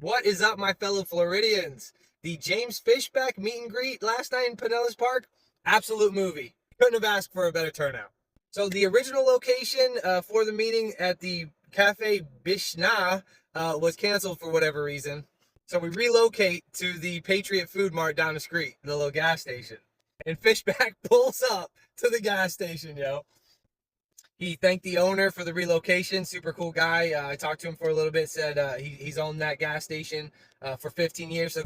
What is up, my fellow Floridians? The James Fishback meet and greet last night in Pinellas Park, absolute movie. Couldn't have asked for a better turnout. So the original location for the meeting at the Cafe Bishna was canceled for whatever reason. So we relocate to the Patriot Food Mart down the street, the little gas station. And Fishback pulls up to the gas station, yo. He thanked the owner for the relocation. Super cool guy. I talked to him for a little bit. Said he's owned that gas station for 15 years. So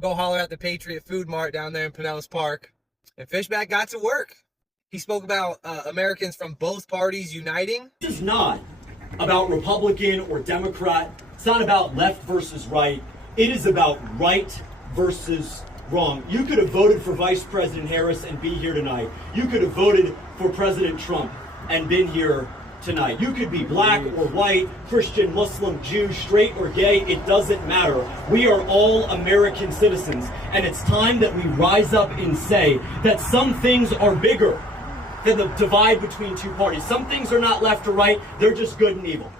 go holler at the Patriot Food Mart down there in Pinellas Park. And Fishback got to work. He spoke about Americans from both parties uniting. This is not about Republican or Democrat. It's not about left versus right. It is about right versus wrong. You could have voted for Vice President Harris and be here tonight. You could have voted for President Trump and been here tonight. You could be black or white, Christian, Muslim, Jew, straight or gay. It doesn't matter. We are all American citizens, and it's time that we rise up and say that some things are bigger than the divide between two parties. Some things are not left or right. They're just good and evil.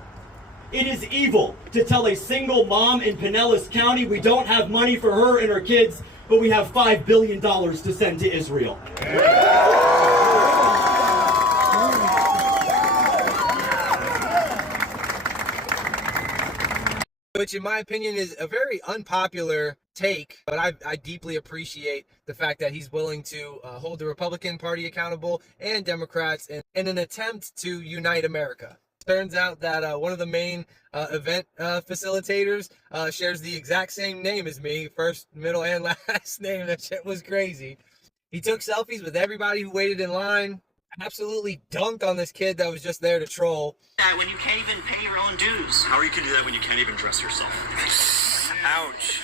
It is evil to tell a single mom in Pinellas County we don't have money for her and her kids, but we have $5 billion to send to Israel. Which in my opinion is a very unpopular take, but I deeply appreciate the fact that he's willing to hold the Republican Party accountable and Democrats in an attempt to unite America. Turns out that one of the main event facilitators shares the exact same name as me, first, middle, and last name. That shit was crazy. He took selfies with everybody who waited in line, absolutely dunked on this kid that was just there to troll. When you can't even pay your own dues. How are you gonna do that when you can't even dress yourself? Ouch.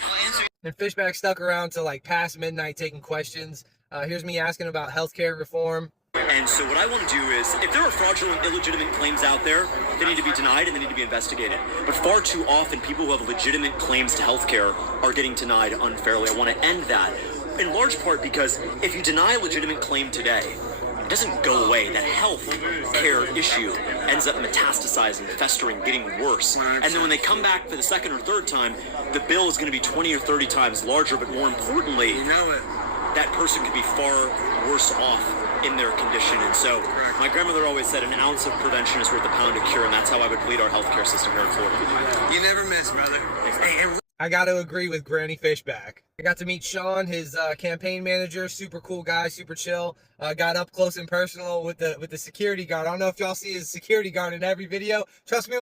And Fishback stuck around till like past midnight taking questions. Here's me asking about healthcare reform. And so what I want to do is, if there are fraudulent, illegitimate claims out there, they need to be denied and they need to be investigated. But far too often, people who have legitimate claims to healthcare are getting denied unfairly. I want to end that, in large part because if you deny a legitimate claim today, it doesn't go away. That health care issue ends up metastasizing, festering, getting worse. And then when they come back for the second or third time, the bill is going to be 20 or 30 times larger. But more importantly, that person could be far worse off in their condition. And so my grandmother always said an ounce of prevention is worth a pound of cure, and that's how I would lead our healthcare system here in Florida. You never miss, brother. I got to agree with Granny Fishback. I got to meet Sean, his campaign manager, super cool guy, super chill. Got up close and personal with the security guard. I don't know if y'all see his security guard in every video. Trust me